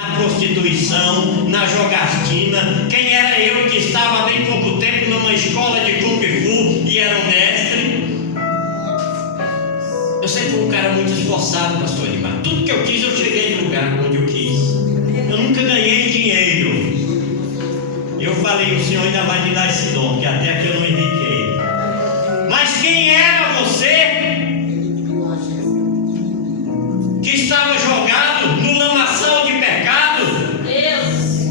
na prostituição, na jogatina. Quem era eu que estava há bem pouco tempo numa escola de Kung Fu e era um mestre? Eu sempre fui um cara muito esforçado, pastor Edmar. Tudo que eu quis, eu cheguei no lugar onde eu quis. Eu nunca ganhei dinheiro. Eu falei, o Senhor ainda vai me dar esse dom, porque até aqui eu não enriquei. Mas quem era você que estava jogado no lamaçal de pecado? Deus.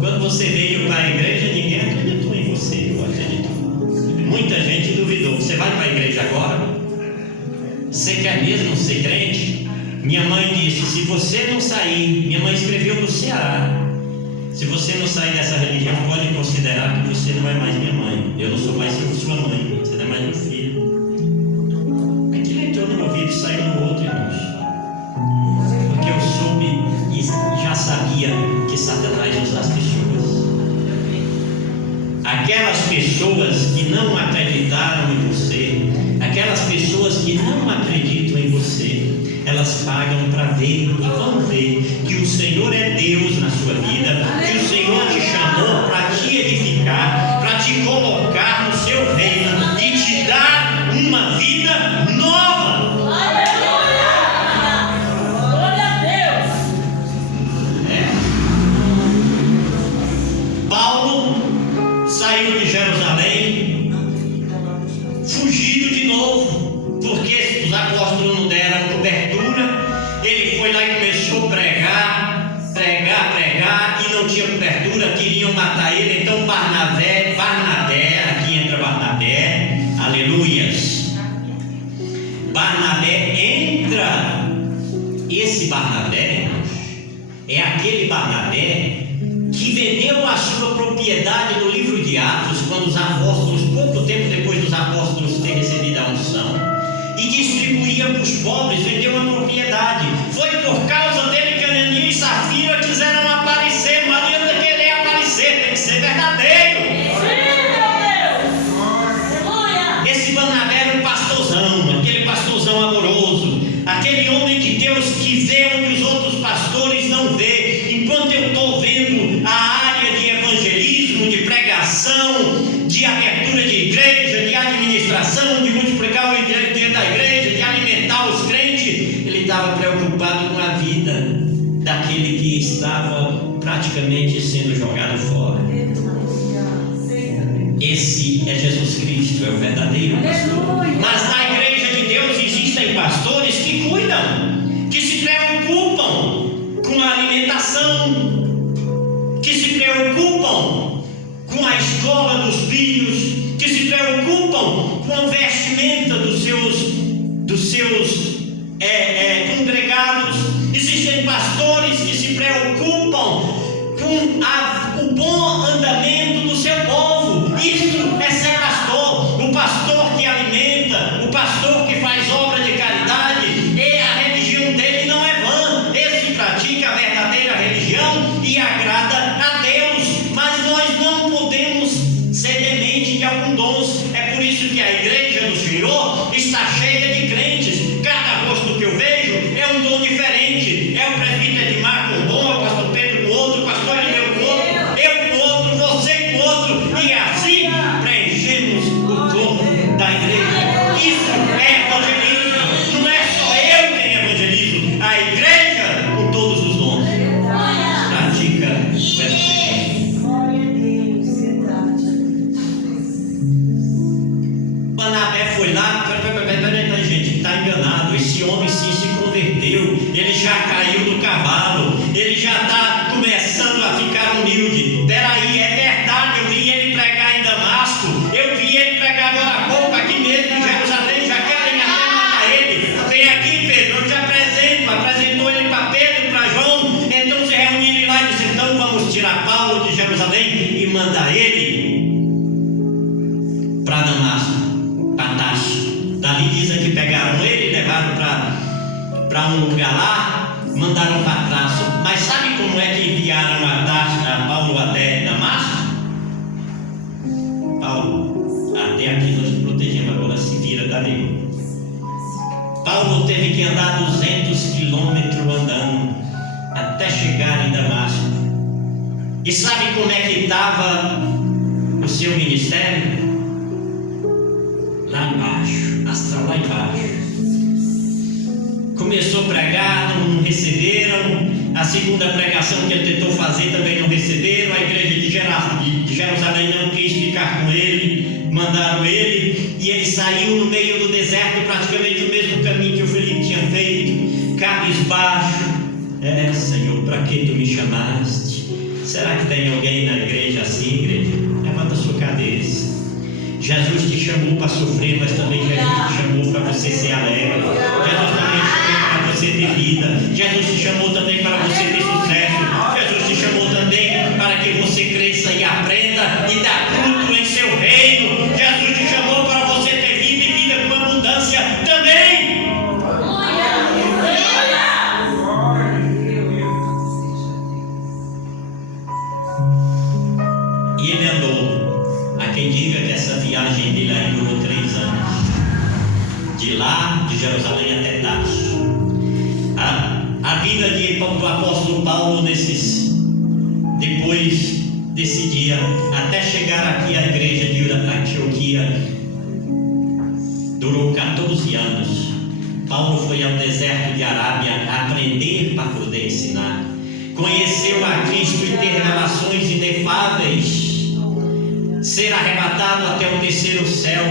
Quando você veio para a igreja, ninguém acreditou em você. Eu acredito. Muita gente duvidou. Você vai para a igreja agora? Você quer mesmo ser crente? Minha mãe disse, se você não sair, minha mãe escreveu no Ceará, se você não sair dessa religião, pode considerar que você não é mais minha mãe. Eu não sou mais sua mãe, você não é mais meu filho. Aquilo entrou no meu ouvido e saiu no outro, irmãos. Porque eu soube e já sabia que Satanás usa as pessoas. Aquelas pessoas que não acreditaram em você, aquelas pessoas que não acreditam em você, elas pagam para ver e vão ver que o Senhor é Deus na sua vida, que o Senhor te chamou para te edificar, para te colocar no seu reino e te dar uma vida nova. Aleluia! Glória a Deus! Paulo saiu de Jerusalém, fugido de novo, porque os apóstolos não deram cobertura. Ele foi lá e começou a pregar, e não tinha cobertura, queriam matar ele. Então Barnabé, aqui entra Barnabé, aleluias. Barnabé entra. Esse Barnabé é aquele Barnabé que vendeu a sua propriedade no livro de Atos, quando os apóstolos, pouco tempo depois dos apóstolos terem recebido a unção, e distribuía para os pobres, vendeu uma propriedade. Foi por causa dele que Ananias e Safira quiseram aparecer. Não adianta querer aparecer, tem que ser verdadeiro. Esse Barnabé era um pastorzão, aquele pastorzão amoroso, aquele homem de Deus que vê onde os outros pastores não vê. Enquanto eu estou vendo a área de evangelismo, de pregação, de abertura de igreja, de administração, de multiplicar o dinheiro da igreja, de alimentar os crentes, ele estava preocupado com a vida daquele que estava praticamente sendo jogado fora. Esse é Jesus Cristo, é o verdadeiro pastor. Mas na igreja de Deus existem pastores que cuidam, que se preocupam com a alimentação, que se preocupam com a escola dos filhos, que se preocupam com a vestimenta dos seus congregados. Existem pastores que se preocupam com o bom andamento do seu povo. Isso é ser pastor. O pastor que alimenta, o pastor que faz obra de caridade, e a religião dele não é vã. Esse pratica a verdadeira religião e agrada a Deus. Mas nós não podemos ser demente de alguns dons. É por isso que a igreja do Senhor está cheia de crentes. Cada rosto que eu vejo é um dom diferente. É o presbítero Edmar com um dom, é o pastor Pedro com outro, o pastor Eliseu com outro, eu com outro, você com outro, e assim preenchemos o corpo da igreja. Isso é evangelismo. Não é só eu quem evangelizo, a igreja com todos os dons pratica o evangelismo. Barnabé foi lá, gente, está enganado. Esse homem sim se converteu, ele já caiu do cavalo, ele já está começando a ficar humilde. Peraí, é verdade, eu vi ele pregar em Damasco, eu vi ele pregar agora há pouco aqui mesmo em Jerusalém, já querem até matar ele. Vem aqui, Pedro, eu te apresentou ele para Pedro, para João. Então se reuniram lá e disseram, então vamos tirar Paulo de Jerusalém e mandar ele para Damasco, para Tarso. Dali dizem que pegaram ele, levaram para um lugar lá, mandaram para Tarso. Mas sabe como é que enviaram a Paulo até Damasco? Paulo, até aqui nós protegemos, agora se vira dali. Paulo teve que andar 200 km chegar em Damasco. E sabe como é que estava o seu ministério? Lá embaixo, astral lá embaixo. Começou a pregar, não receberam. A segunda pregação que ele tentou fazer também não receberam. A igreja de Jerusalém não quis ficar com ele, mandaram ele, e ele saiu no meio do deserto, praticamente o mesmo caminho que o Felipe tinha feito, cabisbaixo. Senhor, para que tu me chamaste? Será que tem alguém na igreja assim, igreja? Levanta a sua cabeça. Jesus te chamou para sofrer, mas também Jesus te chamou para você ser alegre. Jesus também te chamou para você ter vida. Jesus te chamou também para você ter sucesso. Jesus te chamou também para que você cresça e aprenda e dá fruto em seu reino. Jesus te chamou para você ter vida e vida com abundância também. E ele andou. Há quem diga que essa viagem dele aí durou 3 anos. De lá, de Jerusalém até Tarso. A vida do apóstolo Paulo depois desse dia, até chegar aqui à igreja de Antioquia, durou 14 anos. Paulo foi ao deserto de Arábia aprender para poder ensinar. Conheceu a Cristo e ter relações inefáveis. Ser arrebatado até o terceiro céu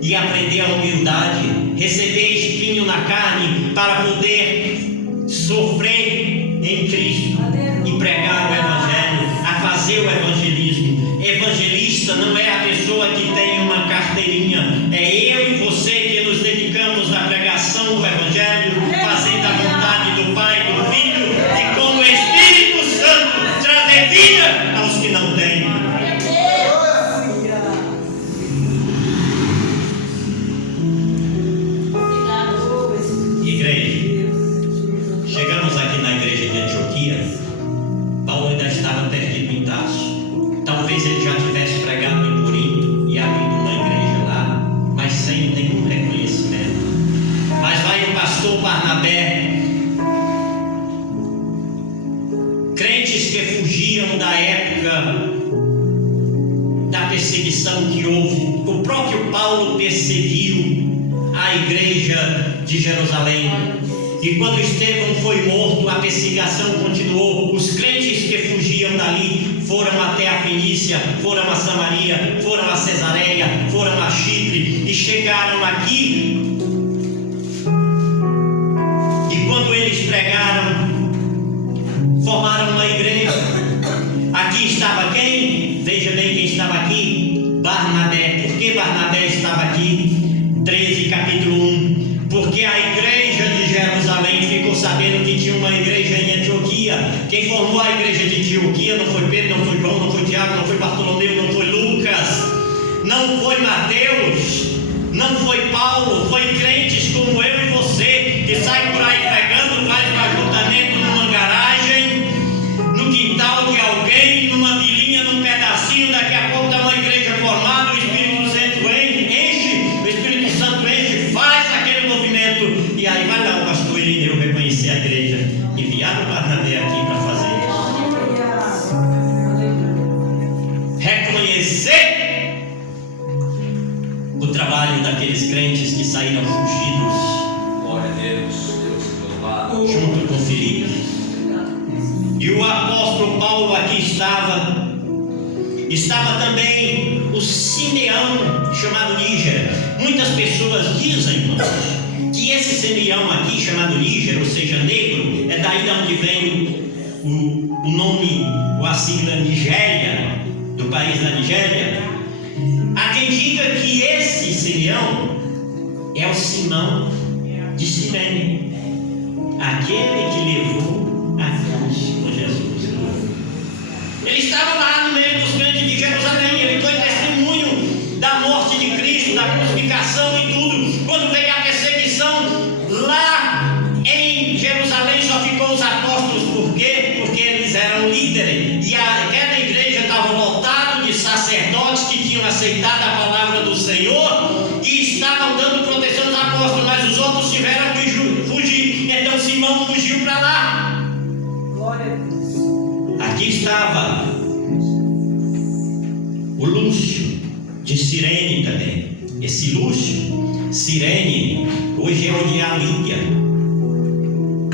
e aprender a humildade, receber espinho na carne para poder sofrer em Cristo e pregar o Evangelho, a fazer o evangelismo. Evangelista não é a pessoa que tem uma carteirinha, é eu e você que nos dedicamos à pregação do Evangelho, fazendo a vontade do Pai, do Filho e com o Espírito Santo trazer vida aos que não têm. Chegamos aqui na igreja de Antioquia. Paulo ainda estava perdido em Tarso. Talvez ele já tivesse pregado em Corinto e abrido uma igreja lá, mas sem nenhum reconhecimento. Mas vai o pastor Barnabé, crentes que fugiam da época da perseguição que houve. O próprio Paulo perseguiu a igreja de Jerusalém. E quando Estevão foi morto, a perseguição continuou. Os crentes que fugiam dali foram até a Fenícia, foram a Samaria, foram a Cesareia, foram a Chipre e chegaram aqui. E quando eles pregaram, formaram uma igreja. Aqui estava quem? Veja bem quem estava aqui: Barnabé. Por que Barnabé estava aqui? 13, capítulo 1. Porque a igreja de Jerusalém ficou sabendo que tinha uma igreja em Antioquia. Quem formou a igreja de Antioquia não foi Pedro, não foi João, não foi Tiago, não foi Bartolomeu, não foi Lucas, não foi Mateus, não foi Paulo. Foi crentes como eu e você, que sai por aí pregando, faz um ajuntamento numa garagem, no quintal de alguém, numa vilinha, num pedacinho. Daqui a pouco está uma igreja formada, o Espírito Santo enche, o Espírito Santo enche, faz aquele movimento. E aí vai lá o pastor Irineu reconhecer a igreja. Enviaram o Barnabé aqui para fazer isso. Reconhecer o trabalho daqueles crentes que saíram fugidos. Glória a Deus, louvado. Junto com Filipe. E o apóstolo Paulo aqui estava. Estava também o Simeão, chamado Níger. Muitas pessoas dizem, irmãos, que esse Simeão aqui, chamado Níger, ou seja, negro, é daí de onde vem o nome, a sigla Nigéria, do país da Nigéria. Há quem diga que esse Simeão é o Simão de Cirene, aquele que levou a cruz com Jesus. Ele estava lá no meio dos crentes de Jerusalém. Ele foi testemunho da morte de Cristo, da crucificação e tudo. Quando veio a perseguição lá em Jerusalém, só ficou os apóstolos. Por quê? Porque eles eram líderes. E aquela igreja estava lotada de sacerdotes que tinham aceitado a palavra do Senhor e estavam dando proteção aos apóstolos, mas os outros tiveram que fugir. Então Simão fugiu para lá. Glória a Deus. Aqui estava o Lúcio de Cirene também. Esse Lúcio, Cirene, hoje é onde é a Lídia.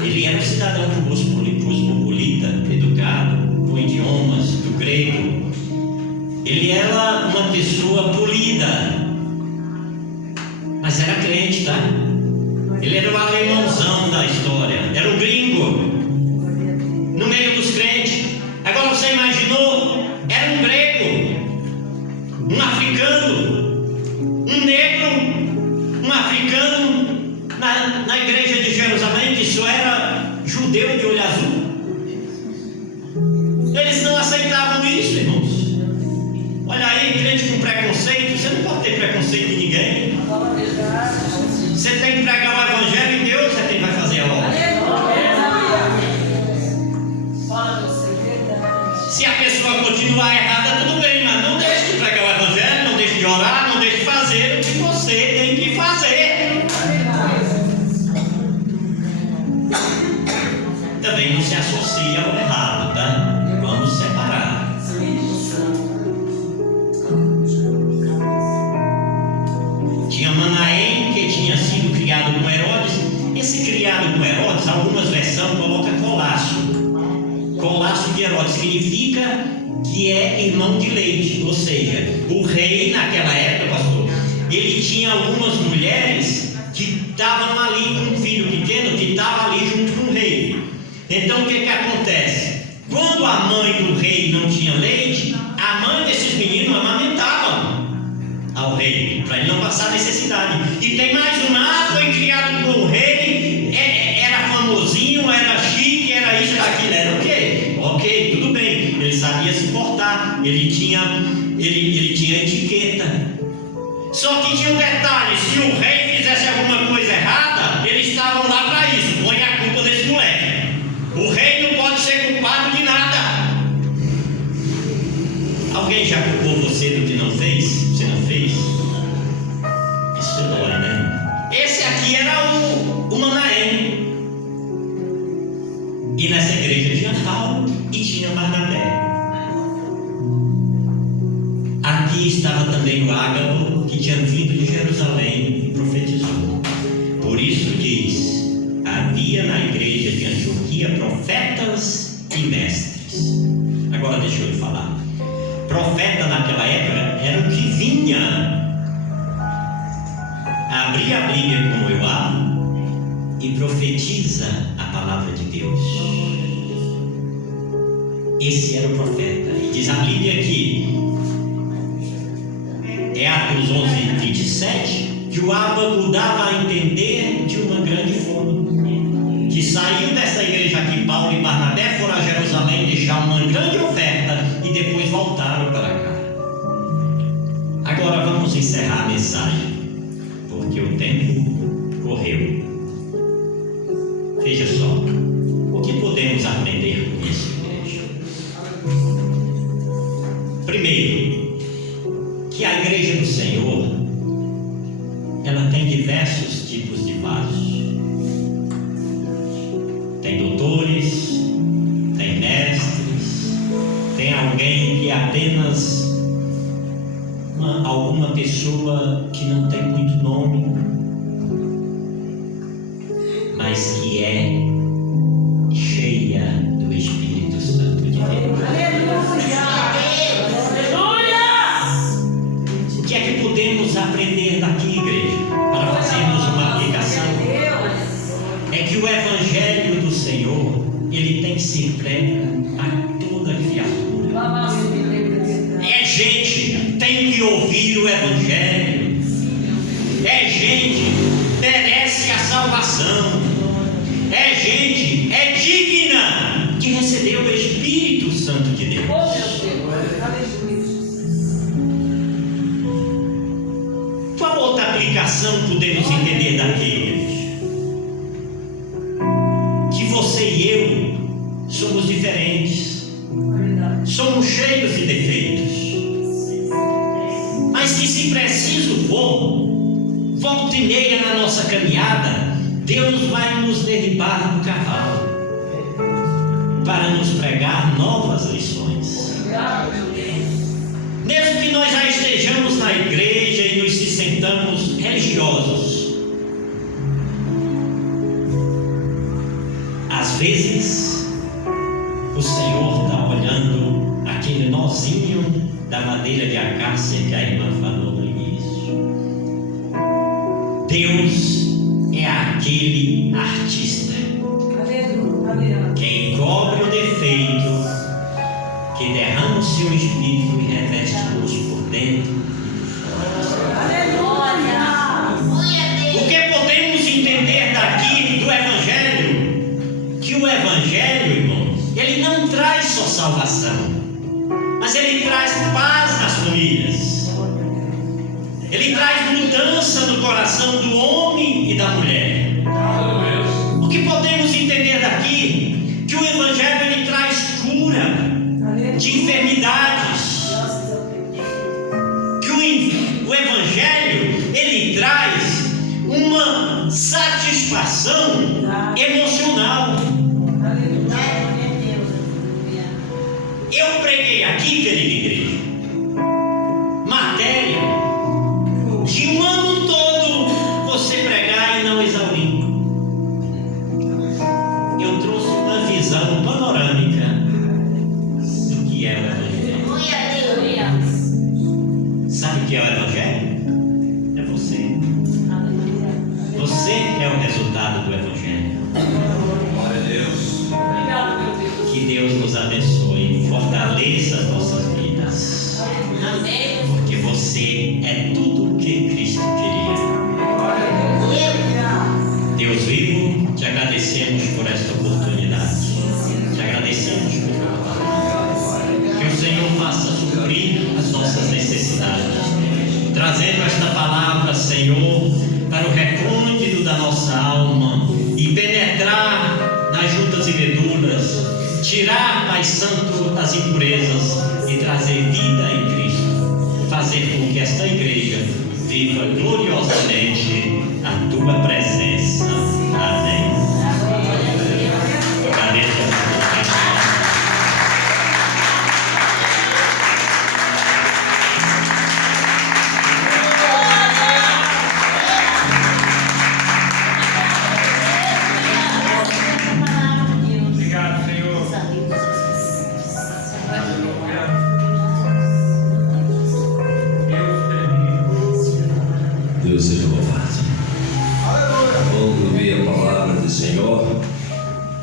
Ele era um cidadão cosmopolita, educado, com idiomas do grego. Ele era uma pessoa polida, mas era crente, tá? Ele era o alemãozão da história, era o gringo, no meio dos crentes. Agora você imaginou, era um grego, um africano, um negro, um africano, na igreja de Jerusalém, que só era judeu de olho azul. Eles não aceitavam isso, irmãos. Olha aí, crente com preconceito. Você não pode ter preconceito de ninguém. Você tem que pregar o evangelho e Deus é quem vai fazer a obra. Se a pessoa continuar errada, tudo bem, mas não deixe de pregar o evangelho, não deixe de orar, não deixe de fazer o que você tem que fazer. Também não se associa ao errado, tá? Vamos separar. Tinha Manaém, que tinha sido criado com Herodes. Esse criado com Herodes, algumas versões colocam Colasso. Colasso de Herodes significa que é irmão de leite. Ou seja, o rei naquela época, pastor, ele tinha algumas mulheres que estavam ali com um filho pequeno, que estava ali junto com o rei. Então o que acontece? Quando a mãe do rei não tinha leite, a mãe desses meninos amamentavam ao rei, para ele não passar necessidade. E tem mais uma, foi criado por um rei, era famosinho, era chique, era isso, era aquilo, era o quê? Ok, tudo bem, ele sabia se portar, ele tinha etiqueta. Só que tinha um detalhe: se o rei fizesse alguma coisa errada, eles estavam lá para isso. Põe a culpa desse moleque. O rei não pode ser culpado de nada. Alguém já culpou você do que não fez? Você não fez? Isso dói, né? Esse aqui era o Manaém. E nessa igreja tinha Paulo e tinha Barnabé. Aqui estava também o Ágabo, que tinha vindo de Jerusalém e profetizou. Por isso diz: havia na igreja de Antioquia profetas e mestres. Agora deixa eu lhe falar. Profeta naquela época era o que vinha, abria a Bíblia como eu abro e profetiza a palavra de Deus. Esse era o profeta. E diz a Bíblia aqui, é Atos 11:27, que o Ágabo dava a entender de uma grande fome, que saiu dessa igreja aqui, Paulo e Barnabé foram a Jerusalém deixar uma grande oferta e depois voltaram para cá. Agora vamos encerrar a mensagem, porque o tempo correu. Veja só, o que podemos aprender com isso, igreja? Primeiro, que a igreja do Senhor, ela tem diversos tipos de vasos. Tem doutores, tem mestres, tem alguém que é apenas alguma pessoa que não tem muito nome, mas que é cheia do Espírito Santo de Deus. O que é que podemos aprender daqui, igreja, para fazermos uma aplicação? É que o Evangelho do Senhor, ele tem que ser pregue a toda criatura. É gente, tem que ouvir o Evangelho. É gente, merece a salvação. É gente, é digna de receber o Espírito Santo de Deus. Qual outra aplicação podemos entender daqui, igreja? Que você e eu somos diferentes, somos cheios de defeitos, mas que se preciso for, volta e meia na nossa caminhada, Deus vai nos derribar do cavalo, para nos pregar novas lições. Mesmo que nós já estejamos na igreja e nos sintamos religiosos, às vezes o Senhor está olhando aquele nozinho da madeira de acácia que a irmã falou no início. Deus é aquele artista que encobre o defeito, que derrama o seu espírito e reveste-nos por dentro. O que podemos entender daqui do Evangelho? Que o Evangelho, irmão, ele não traz só salvação, mas ele traz paz nas famílias. Ele traz mudança no coração do homem e da mulher. O que podemos entender daqui? Que o Evangelho ele traz cura de enfermidades. Que o Evangelho ele traz uma satisfação emocional. Eu preguei aqui, querida igreja, matéria de um ano todo você pregar e não exaurir. Eu trouxe uma visão panorâmica do que é o Evangelho. Sabe o que é o Evangelho? É você. Você é o resultado do Evangelho. Glória a Deus. Que Deus nos abençoe, fortaleça as nossas vidas. Amém. Porque você é tudo o que Cristo queria. Deus vivo, te agradecemos por esta oportunidade. Te agradecemos por tua palavra. Que o Senhor faça suprir as nossas necessidades, trazendo esta palavra, Senhor, para o recôndito da nossa alma e penetrar nas juntas e medulas, tirar, Pai Santo, as impurezas e trazer vida em Cristo, fazer com que esta igreja viva gloriosamente a tua presença. Amém. Agradeço a Obrigado, Senhor. Deus seja louvado. Vamos ouvir a palavra do Senhor.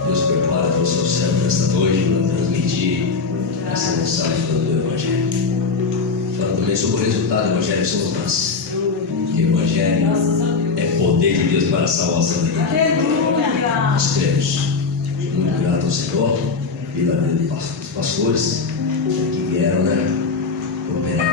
Deus prepara o seu céu nesta noite para transmitir essa mensagem do Evangelho. Fala também sobre o resultado do Evangelho somos nós. Que o Evangelho é poder de Deus para a salvação da vida. Nós cremos. Muito grato ao Senhor pela vida dos pastores que vieram, operar.